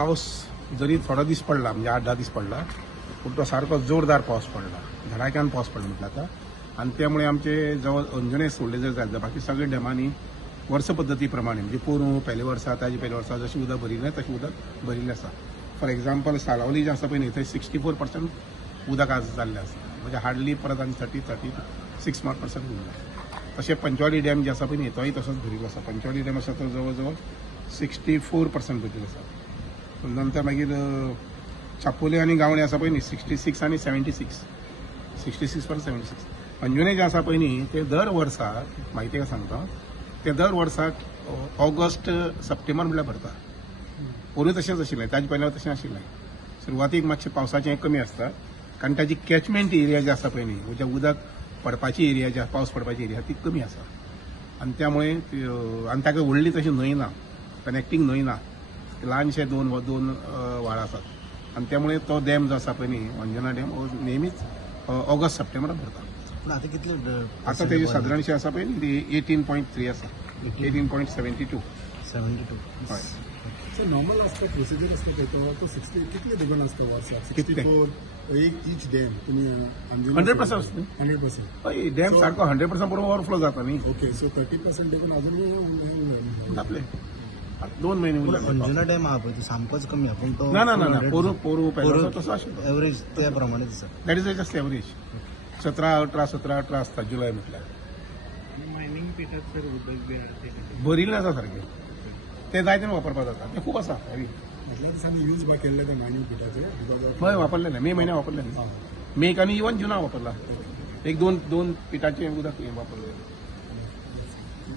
पाऊस जरी थोडा दीस पडला म्हणजे 8-10 दीस पडला पण तो सारको जोरदार पाऊस पडला, धडाक्यान पाऊस पडला म्हटलं आता. आणि त्यामुळे आमचे जवळ अंजने सोडले जर जाले बाकी सगळे डॅमांनी वर्ष पद्दतीप्रमाणे म्हणजे पोरू पयले वर्सा ताजे पयले वर्सा जशी उदक भरिल्लें तशें उदक भरिल्लें आसा. फॉर एक्झाम्पल सालावली जे आसा पळय न्ही थंय 64% उदक आज जाल्लें आसा, म्हणजे हार्डली परत आनी 36% उरलां. तशें पंचवाडी डॅम जे आसा पळय न्ही तोय तसोच भरिल्लो आसा. पंचवाडी डॅम आसा तो जवळ जवळ 64% भरिल्लो आसा. नंतर मागीर चापोली आनी गावणे आसा पळय न्ही 66 आनी 76, 66% अंजुने जे आसा पळय न्ही ते दर वर्साक म्हायती का सांगता ते दर वर्साक ऑगस्ट सप्टेंबर म्हळ्यार भरता. पोरूं तशेंच आशिल्लें, ताजे पयलीं तशें आशिल्लें. सुरवातीक मातशें पावसाचें कमी आसता कारण ताजी कॅचमेंट एरिया जी आसा पळय न्ही म्हणजे उदक पडपाची एरिया जी पावस पडपाची एरिया ती कमी आसा आनी त्यामुळे आनी ताका व्हडली तशी न्हंय ना, कनेक्टींग न्हंय ना, ल्हानशे दोन व्हाळ आसात आनी त्यामुळे तो डॅम जो आसा पळय न्ही अंजना डॅम हो नेहमीच ऑगस्ट सप्टेंबराक भरता. आता कितले आता तेजे सादारणशें आसा पळय न्ही 18.3 आसा, 18.72. हय. सर नॉर्मल असतं प्रोसिजर असतो त्याच्यावर तो 60 कितले दुकान असतो वर्षाक 64 एक ईच डॅम तुम्ही 100% असतो 100%. हय डॅम सारको 100% बरोबर ओवरफ्लो जाता न्ही. ओके सो 30% देखून अजून जातले 2 महिने उरले. अंजुना डॅम हा पळय तो सामकोच कमी हा पण तो ना पोरू पयलो तसो आशिल्लो. एव्हरेज त्या प्रमाणेच आसा. दॅट इज जस्ट एव्हरेज 17-18 आसता जुलय म्हटल्यार. मायनिंग पिठात सर उदक भरिल्लें आसा सारकें ते जाय तेन्ना वापरपाक जाता. ते खूब आसा हॅवी. म्हटल्यार दिसांनी यूज बा केल्ले ते मायनींग पिठाचे हय वापरलेले मे म्हयन्यात वापरलेले. मेक आनी इवन जुना वापरला. एक दोन पिठाचे उदक वापरलें.